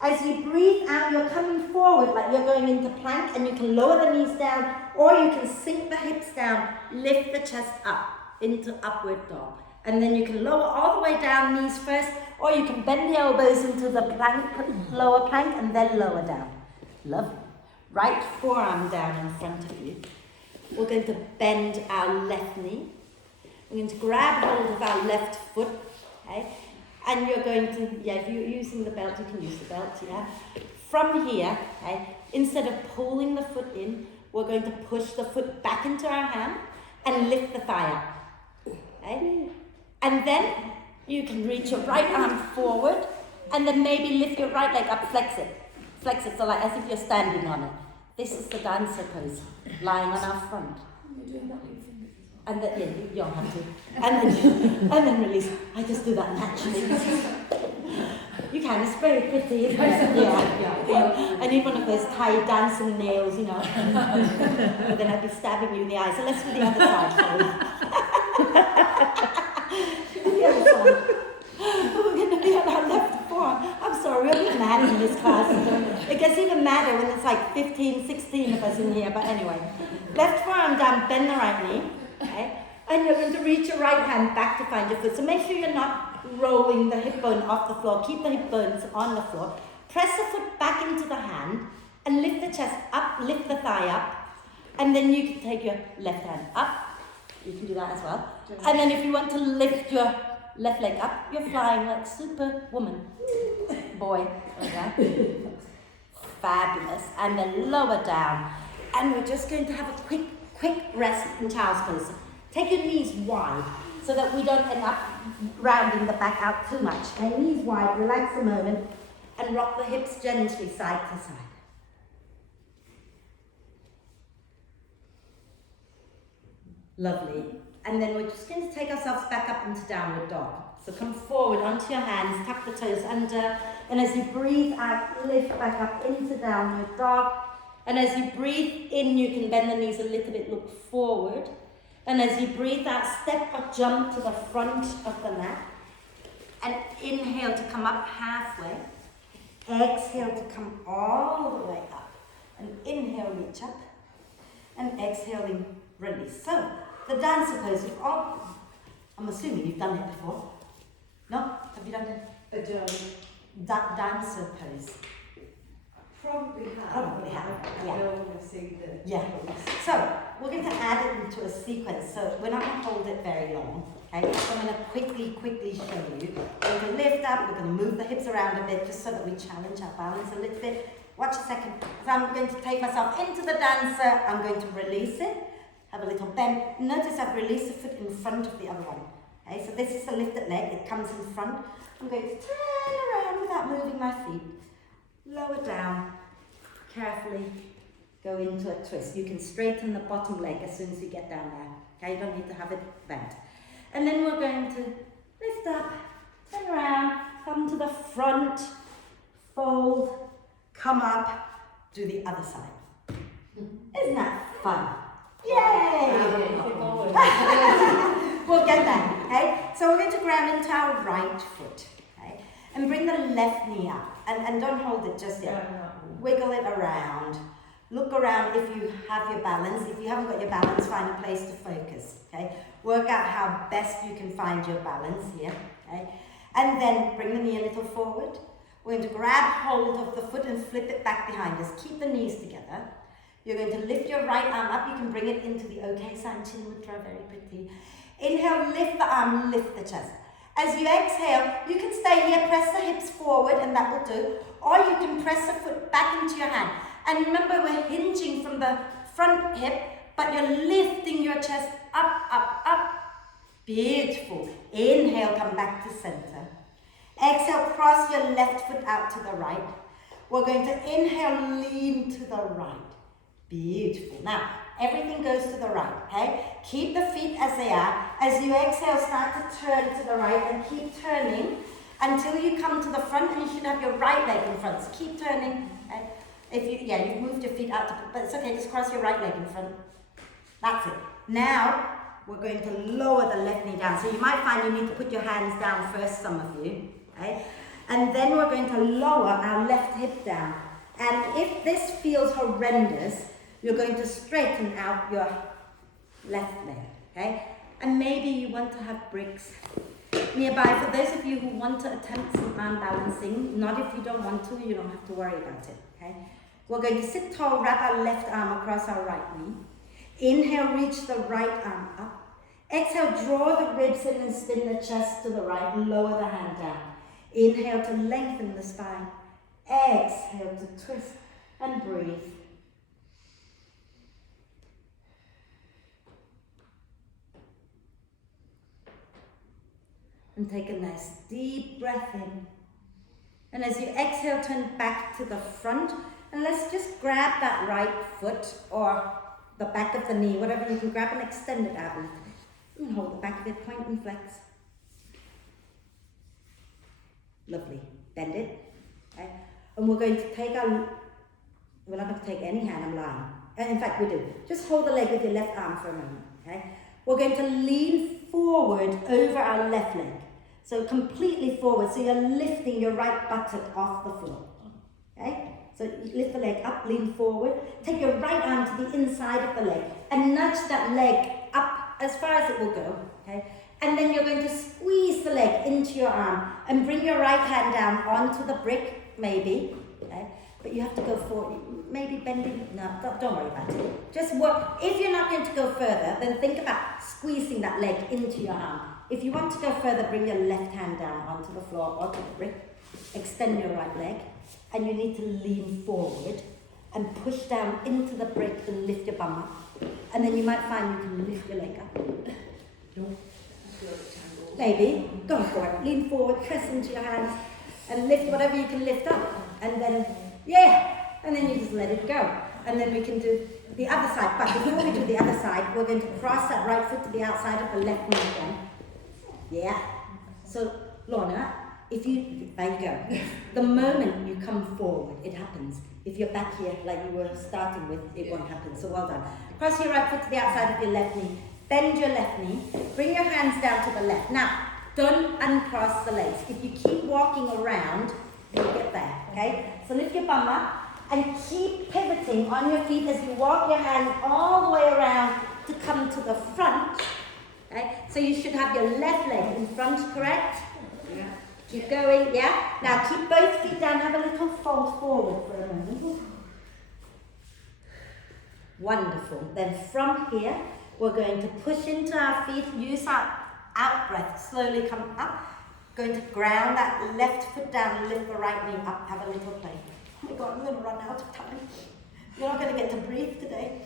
As you breathe out, you're coming forward like you're going into plank, and you can lower the knees down, or you can sink the hips down, lift the chest up into upward dog. And then you can lower all the way down, knees first, or you can bend the elbows into the plank, lower plank, and then lower down. Lovely. Right forearm down in front of you. We're going to bend our left knee. We're going to grab hold of our left foot, okay? And you're going to, if you're using the belt, you can use the belt, yeah? From here, okay, instead of pulling the foot in, we're going to push the foot back into our hand and lift the thigh up, okay? And then you can reach your right arm forward and then maybe lift your right leg up, flex it. Flex it, so like as if you're standing on it. This is the dancer pose, lying on our front. You're doing that with your fingers as well. And then, yeah, you don't have to. And then release. I just do that naturally. You can, it's very pretty. Yeah. I need one of those Thai dancing nails, you know. But then I'd be stabbing you in the eye. So let's do the other side, shall we? The other side. We're going to be on our left forearm. I'm sorry, we're a bit mad in this class. It gets even madder when it's like 15, 16 of us in here. But anyway, left forearm down, bend the right knee. Okay? And you're going to reach your right hand back to find your foot. So make sure you're not rolling the hip bone off the floor. Keep the hip bones on the floor. Press the foot back into the hand and lift the chest up, lift the thigh up. And then you can take your left hand up. You can do that as well. And then if you want to lift your left leg up, you're flying like Superwoman. Boy, okay? Fabulous. And then lower down. And we're just going to have a quick rest in child's pose. Take your knees wide so that we don't end up rounding the back out too much. Okay, knees wide, relax a moment, and rock the hips gently side to side. Lovely. And then we're just going to take ourselves back up into downward dog. So come forward onto your hands, tuck the toes under, and as you breathe out, lift back up into downward dog. And as you breathe in, you can bend the knees a little bit, look forward. And as you breathe out, step or jump to the front of the mat. And inhale to come up halfway. Exhale to come all the way up. And inhale, reach up. And exhaling, release. So, the dancer pose, I'm assuming you've done it before. No? Have you done it? Dancer pose. Probably have. Probably have, yeah. I don't want to see the... Yeah. So, we're going to add it into a sequence. So, we're not going to hold it very long. Okay? So, I'm going to quickly show you. We're going to lift up, we're going to move the hips around a bit just so that we challenge our balance a little bit. Watch a second. So, I'm going to take myself into the dancer. I'm going to release it. Have a little bend. Notice I've released the foot in front of the other one. Okay, so this is the lifted leg. It comes in front. I'm going to turn around without moving my feet. Lower down. Carefully go into a twist. You can straighten the bottom leg as soon as you get down there. Okay, you don't need to have it bent. And then we're going to lift up, turn around, come to the front, fold, come up, do the other side. Isn't that fun? Yay! We'll get that, okay? So we're going to ground into our right foot, okay? And bring the left knee up. And don't hold it just yet. Wiggle it around. Look around if you have your balance. If you haven't got your balance, find a place to focus. Okay? Work out how best you can find your balance here. Okay? And then bring the knee a little forward. We're going to grab hold of the foot and flip it back behind us. Keep the knees together. You're going to lift your right arm up. You can bring it into the OK sign, Chin Mudra, very pretty. Inhale, lift the arm, lift the chest. As you exhale, you can stay here, press the hips forward, and that will do. Or you can press the foot back into your hand. And remember, we're hinging from the front hip, but you're lifting your chest up, up, up. Beautiful. Inhale, come back to center. Exhale, cross your left foot out to the right. We're going to inhale, lean to the right. Beautiful. Now, everything goes to the right, okay? Keep the feet as they are. As you exhale, start to turn to the right and keep turning until you come to the front, and you should have your right leg in front. So keep turning. Okay? You've moved your feet out, but it's okay, just cross your right leg in front. That's it. Now, we're going to lower the left knee down. So you might find you need to put your hands down first, some of you. Okay? And then we're going to lower our left hip down. And if this feels horrendous, you're going to straighten out your left leg, okay? And maybe you want to have bricks nearby. For those of you who want to attempt some arm balancing, not if you don't want to, you don't have to worry about it, okay? We're going to sit tall, wrap our left arm across our right knee. Inhale, reach the right arm up. Exhale, draw the ribs in and spin the chest to the right, lower the hand down. Inhale to lengthen the spine. Exhale to twist and breathe. And take a nice deep breath in. And as you exhale, turn back to the front. And let's just grab that right foot or the back of the knee, whatever you can grab, and extend it out a little bit. And hold the back of it, point and flex. Lovely. Bend it. Okay. And we're going to take we're not going to take any hand, I'm lying. In fact, we do. Just hold the leg with your left arm for a moment. Okay. We're going to lean forward over our left leg. So completely forward. So you're lifting your right buttock off the floor. Okay? So you lift the leg up, lean forward. Take your right arm to the inside of the leg and nudge that leg up as far as it will go. Okay? And then you're going to squeeze the leg into your arm and bring your right hand down onto the brick, maybe. Okay? But you have to go forward. Maybe bending. No, don't worry about it. Just work. If you're not going to go further, then think about squeezing that leg into your arm. If you want to go further, bring your left hand down onto the floor or to the brick. Extend your right leg. And you need to lean forward and push down into the brick and lift your bum up. And then you might find you can lift your leg up. No. Maybe. Go for it. Lean forward, press into your hands, and lift whatever you can lift up. And then, and then you just let it go. And then we can do the other side. But before we do the other side, we're going to cross that right foot to the outside of the left knee again. Yeah. So, Lorna, there you go. The moment you come forward, it happens. If you're back here like you were starting with, it won't happen. So well done. Cross your right foot to the outside of your left knee. Bend your left knee. Bring your hands down to the left. Now, don't uncross the legs. If you keep walking around, you'll get there. Okay? So lift your bum up and keep pivoting on your feet as you walk your hands all the way around to come to the front. Okay? So you should have your left leg in front, correct? Yeah. Keep going, yeah? Now keep both feet down, have a little fold forward for a moment. Wonderful. Then from here, we're going to push into our feet, use our out breath, slowly come up. Going to ground that left foot down, lift the right knee up, have a little play. Oh my God, I'm going to run out of time. You're not going to get to breathe today.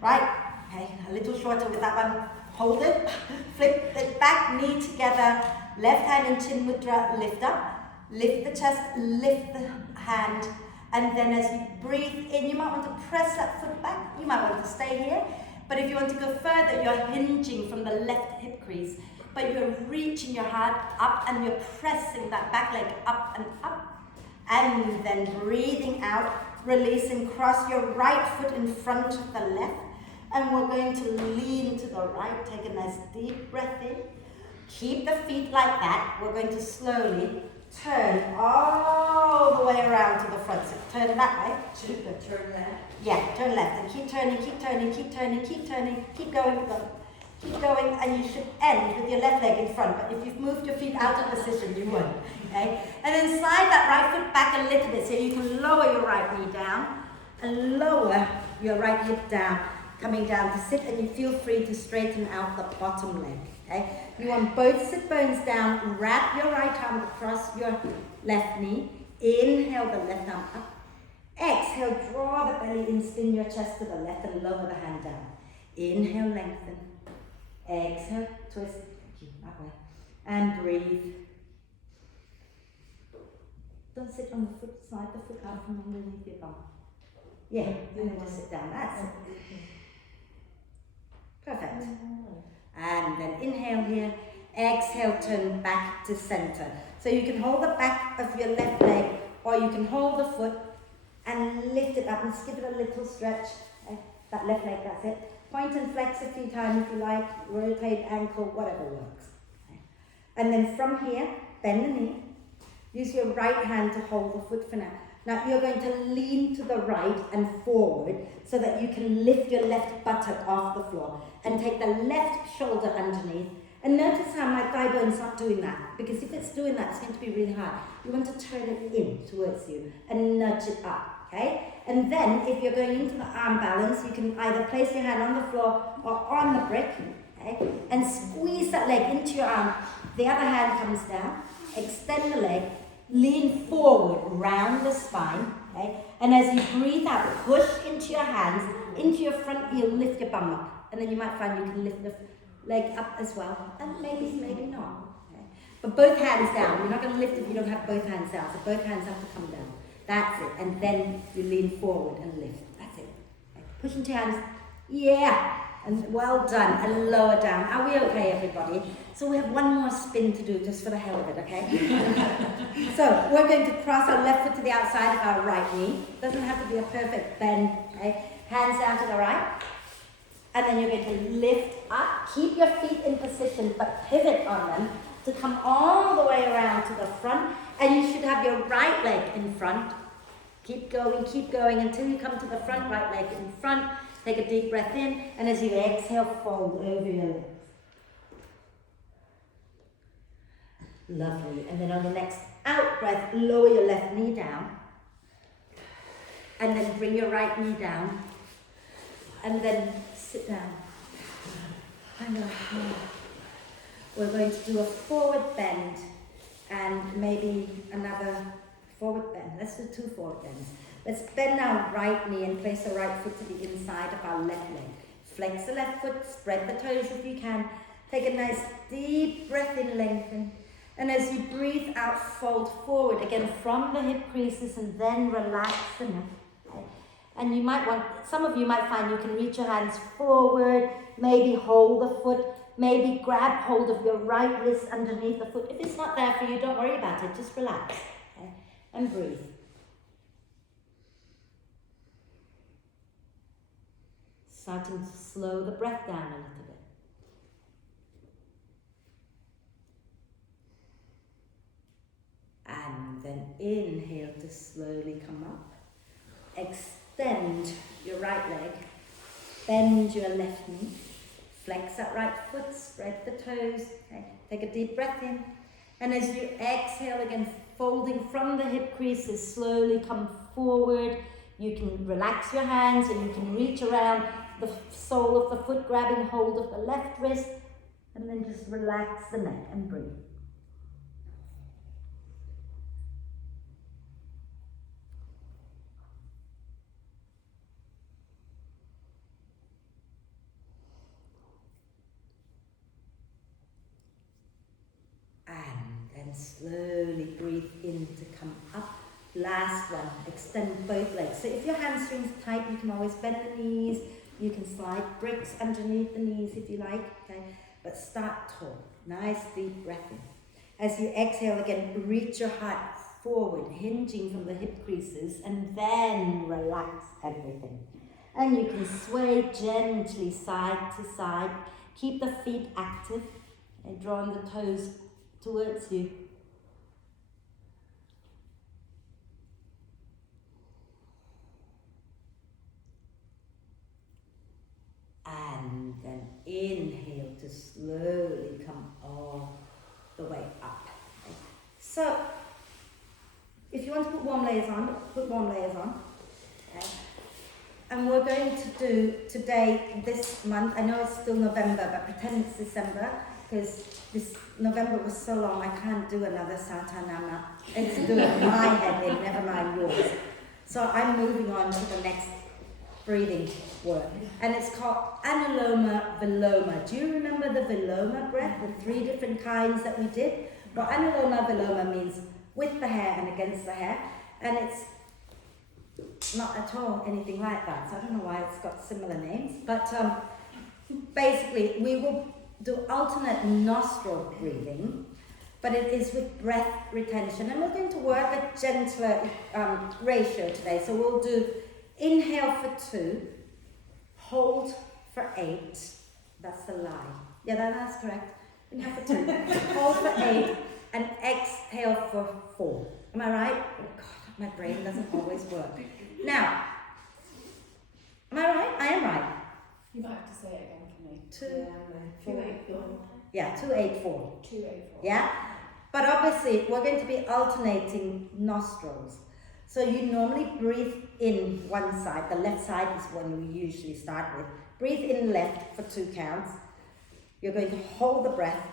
Right, okay, a little shorter with that one. Hold it, flip it back, knee together, left hand in Chin Mudra, lift up, lift the chest, lift the hand, and then as you breathe in, you might want to press that foot back, you might want to stay here, but if you want to go further, you're hinging from the left hip crease, but you're reaching your heart up and you're pressing that back leg up, and then breathing out, release and cross your right foot in front of the left. And we're going to lean to the right, take a nice deep breath in, Keep the feet like that. We're going to slowly turn all the way around to the front. So turn that way. Turn left. Yeah, turn left and keep turning, keep turning, keep turning, keep turning, keep going, keep going, and you should end with your left leg in front. But if you've moved your feet out of position, you won't. Okay? And then slide that right foot back a little bit so you can lower your right knee down and lower your right hip down, coming down to sit, and you feel free to straighten out the bottom leg. Okay? You want both sit bones down, wrap your right arm across your left knee, inhale the left arm up. Exhale, draw the belly in, spin your chest to the left and lower the hand down. Inhale, lengthen. Exhale, twist. That way. And breathe. Don't sit on the foot, slide the foot out from underneath your bum. Yeah, and then just sit down. That's it. Perfect. And then inhale here. Exhale, turn back to center. So you can hold the back of your left leg, or you can hold the foot and lift it up and just give it a little stretch. Okay? That left leg, that's it. Point and flex a few times if you like, rotate ankle, whatever works. Okay? And then from here, bend the knee. Use your right hand to hold the foot for now. Now you're going to lean to the right and forward so that you can lift your left buttock off the floor and take the left shoulder underneath. And notice how my thigh bone's not doing that, because if it's doing that, it's going to be really hard. You want to turn it in towards you and nudge it up, okay? And then if you're going into the arm balance, you can either place your hand on the floor or on the brick, okay? And squeeze that leg into your arm. The other hand comes down, extend the leg, lean forward, round the spine, okay? And as you breathe out, push into your hands, into your front heel, lift your bum up. And then you might find you can lift the leg up as well, and maybe not. Okay? But both hands down. You're not going to lift if you don't have both hands down, so both hands have to come down. That's it. And then you lean forward and lift. That's it. Okay. Push into your hands. Yeah. And well done. And lower down. Are we okay, everybody? So we have one more spin to do just for the hell of it, okay? So we're going to cross our left foot to the outside of our right knee. Doesn't have to be a perfect bend, okay? Hands down to the right. And then you're going to lift up, keep your feet in position, but pivot on them to come all the way around to the front. And you should have your right leg in front. Keep going until you come to the front, right leg in front. Take a deep breath in, and as you exhale, fold over your legs. Lovely. And then on the next out breath, lower your left knee down. And then bring your right knee down. And then sit down. We're going to do a forward bend and maybe another forward bend. Let's do 2 forward bends. Let's bend our right knee and place the right foot to the inside of our left leg. Flex the left foot, spread the toes if you can. Take a nice deep breath in, lengthen. And as you breathe out, fold forward again from the hip creases and then relax the neck. And you might want, some of you might find you can reach your hands forward, maybe hold the foot, maybe grab hold of your right wrist underneath the foot. If it's not there for you, don't worry about it, just relax, okay? And breathe. Starting to slow the breath down a little bit. And then inhale to slowly come up. Extend your right leg, bend your left knee, flex that right foot, spread the toes, okay. Take a deep breath in, and as you exhale again, folding from the hip creases, slowly come forward. You can relax your hands and you can reach around the sole of the foot, grabbing hold of the left wrist, and then just relax the neck and breathe. Slowly breathe in to come up. Last one, extend both legs. So if your hamstrings are tight, you can always bend the knees. You can slide bricks underneath the knees if you like, okay? But start tall. Nice deep breath in. As you exhale again, reach your heart forward, hinging from the hip creases, and then relax everything. And you can sway gently side to side. Keep the feet active. And drawing the toes towards you. And then inhale to slowly come all the way up. Okay. So, if you want to put warm layers on, put warm layers on. Okay. And we're going to do today, this month, I know it's still November, but pretend it's December, because this November was so long, I can't do another Satanama. It's doing my head in, never mind yours. So I'm moving on to the next breathing work. And it's called Anuloma Viloma. Do you remember the Viloma breath, the 3 different kinds that we did? Well, Anuloma Viloma means with the hair and against the hair. And it's not at all anything like that. So I don't know why it's got similar names. But basically, we will do alternate nostril breathing, but it is with breath retention. And we're going to work a gentler ratio today. So we'll do inhale for 2, hold for 8. That's the lie. Yeah, that's correct. Inhale for 2, hold for 8, and exhale for 4. Am I right? Oh God, my brain doesn't always work. Now, am I right? I am right. You might have to say it again for me. 2, 2, 8, 4. yeah, 2, 8, 4. 2, 8, 4. Yeah? But obviously, we're going to be alternating nostrils. So you normally breathe in one side. The left side is one we usually start with. Breathe in left for 2 counts. You're going to hold the breath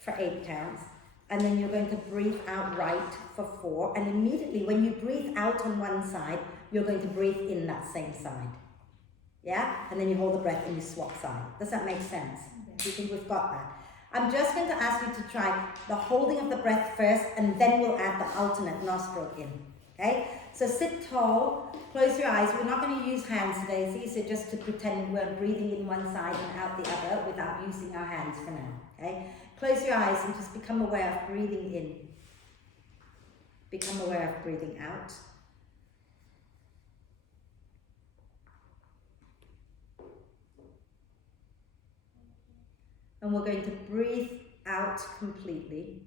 for 8 counts. And then you're going to breathe out right for 4. And immediately when you breathe out on one side, you're going to breathe in that same side. Yeah? And then you hold the breath and you swap side. Does that make sense? Do you think we've got that? I'm just going to ask you to try the holding of the breath first, and then we'll add the alternate nostril in. Okay? So sit tall, close your eyes. We're not going to use hands today. It's easier just to pretend we're breathing in one side and out the other without using our hands for now. Okay? Close your eyes and just become aware of breathing in. Become aware of breathing out. And we're going to breathe out completely.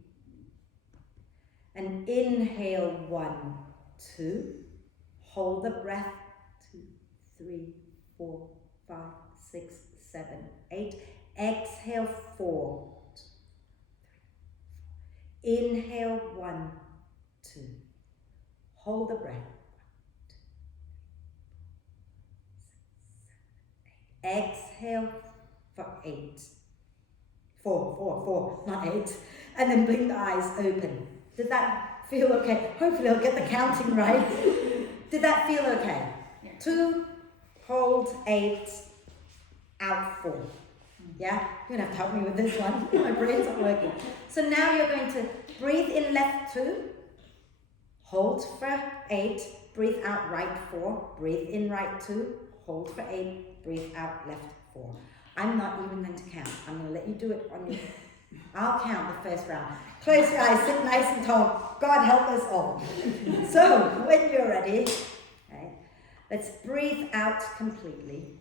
And inhale 1, 2. Hold the breath. 2, 3, 4, 5, 6, 7, 8. Exhale 4. Inhale 1, 2. Hold the breath. 1, 2, 3, 4, 5, 6, 7, 8. Exhale for 8. 4, not 8. And then blink the eyes open. Did that feel okay? Hopefully I'll get the counting right. Did that feel okay? Yeah. 2, hold 8, out 4. Yeah? You're going to have to help me with this one. My brain's not working. So now you're going to breathe in left 2, hold for 8, breathe out right 4, breathe in right 2, hold for 8, breathe out left 4. I'm not even going to count. I'm going to let you do it on your... I'll count the first round. Close your eyes, sit nice and tall. God help us all. So, when you're ready, okay, let's breathe out completely.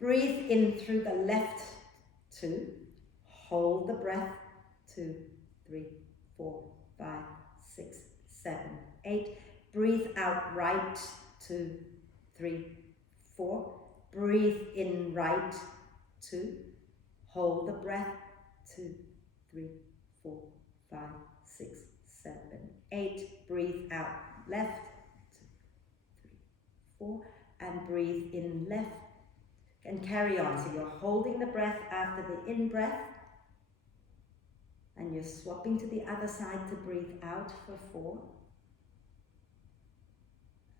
Breathe in through the left 2. Hold the breath. 2, 3, 4, 5, 6, 7, 8. Breathe out right. 2, 3, 4. Breathe in right. 2. Hold the breath. 2, 3, 4, 5, 6, 7, 8. Breathe out left. 2, 3, 4. And breathe in left. And carry on. So you're holding the breath after the in-breath. And you're swapping to the other side to breathe out for 4.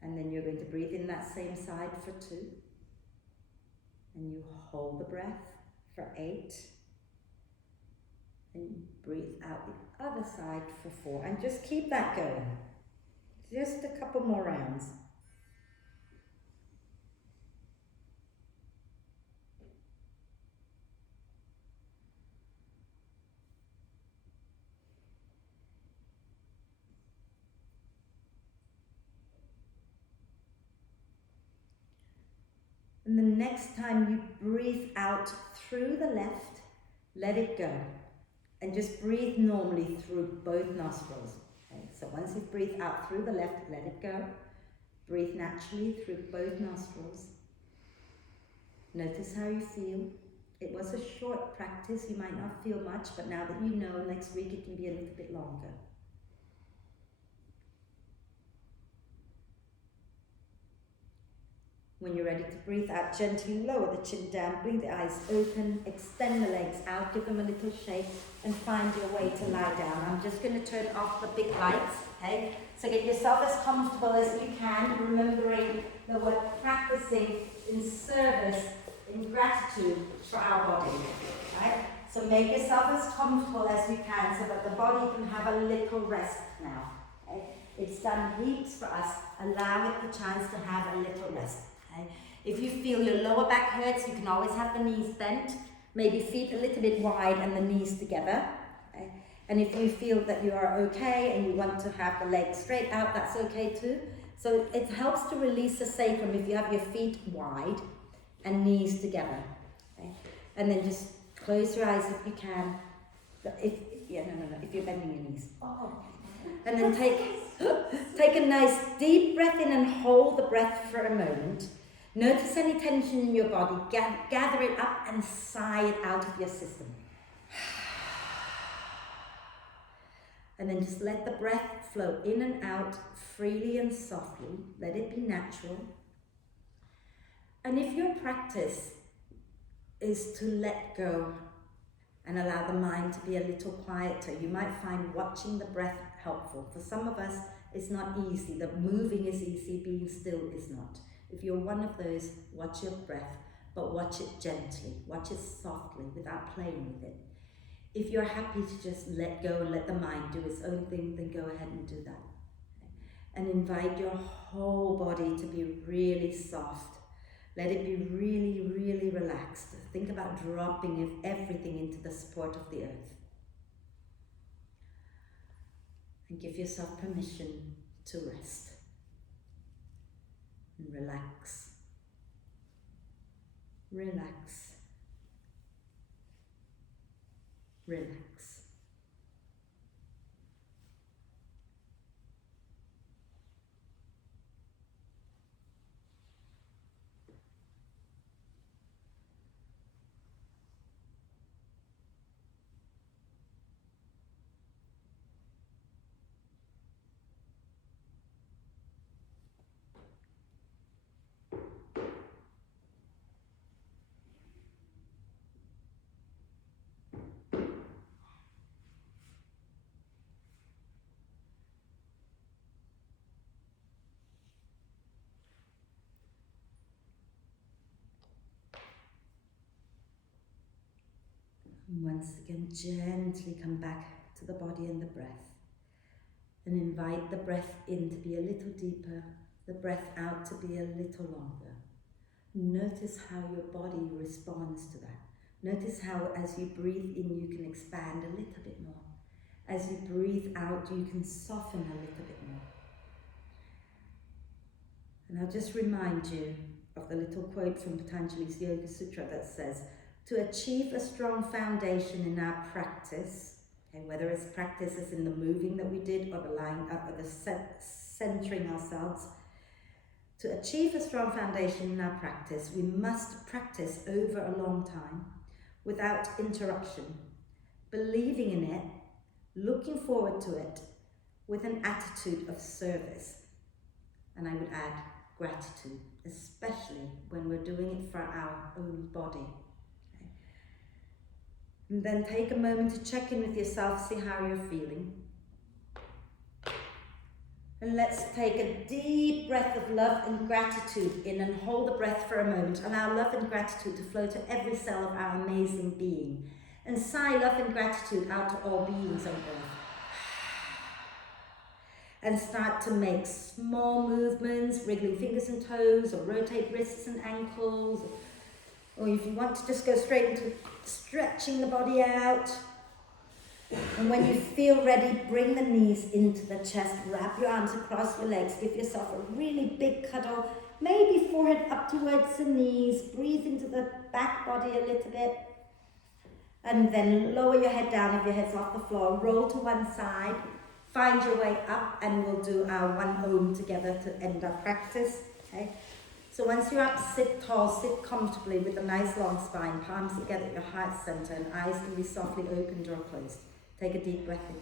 And then you're going to breathe in that same side for 2. And you hold the breath for 8. And you breathe out the other side for 4. And just keep that going. Just a couple more rounds. And the next time you breathe out through the left, Let it go. And just breathe normally through both nostrils. Okay? So once you breathe out through the left, let it go. Breathe naturally through both nostrils. Notice how you feel. It was a short practice, you might not feel much, but now that you know, next week it can be a little bit longer. When you're ready to breathe out, gently lower the chin down, bring the eyes open, extend the legs out, give them a little shake, and find your way to lie down. I'm just going to turn off the big lights, okay? So get yourself as comfortable as you can, remembering that we're practicing in service, in gratitude for our body, right? So make yourself as comfortable as you can so that the body can have a little rest now, okay? It's done heaps for us. Allow it the chance to have a little rest. Okay. If you feel your lower back hurts, you can always have the knees bent, maybe feet a little bit wide and the knees together. Okay. And if you feel that you are okay and you want to have the legs straight out, that's okay too. So it helps to release the sacrum if you have your feet wide and knees together. Okay. And then just close your eyes if you can. If you're bending your knees. And then take a nice deep breath in and hold the breath for a moment. Notice any tension in your body, gather it up and sigh it out of your system. And then just let the breath flow in and out freely and softly. Let it be natural. And if your practice is to let go and allow the mind to be a little quieter, you might find watching the breath helpful. For some of us, it's not easy. The moving is easy, being still is not. If you're one of those, watch your breath, but watch it gently, watch it softly, without playing with it. If you're happy to just let go and let the mind do its own thing, then go ahead and do that. And invite your whole body to be really soft. Let it be really, really relaxed. Think about dropping everything into the support of the earth. And give yourself permission to rest. And relax. Relax. Relax. And once again, gently come back to the body and the breath. And invite the breath in to be a little deeper, the breath out to be a little longer. Notice how your body responds to that. Notice how as you breathe in, you can expand a little bit more. As you breathe out, you can soften a little bit more. And I'll just remind you of the little quote from Patanjali's Yoga Sutra that says, to achieve a strong foundation in our practice, okay, whether it's practices in the moving that we did or the lying up or the centering ourselves, to achieve a strong foundation in our practice, we must practice over a long time without interruption, believing in it, looking forward to it with an attitude of service. And I would add gratitude, especially when we're doing it for our own body. And then take a moment to check in with yourself, see how you're feeling. And let's take a deep breath of love and gratitude in and hold the breath for a moment. Allow love and gratitude to flow to every cell of our amazing being. And sigh love and gratitude out to all beings on earth. And start to make small movements, wriggling fingers and toes, or rotate wrists and ankles. Or if you want to just go straight into stretching the body out. And when you feel ready, bring the knees into the chest, wrap your arms across your legs, give yourself a really big cuddle, maybe forehead up towards the knees, breathe into the back body a little bit. and then lower your head down if your head's off the floor, roll to one side, find your way up, and we'll do our one Om together to end our practice. Okay? So once you're up, sit tall, sit comfortably with a nice long spine, palms together at your heart center, and eyes can be softly opened or closed. Take a deep breath in.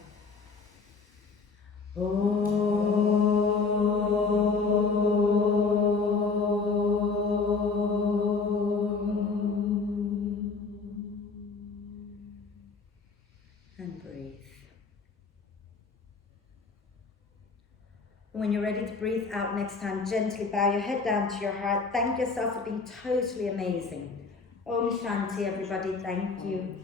And breathe. When you're ready to breathe out next time, gently bow your head down to your heart. Thank yourself for being totally amazing. Om Shanti, everybody. Thank you.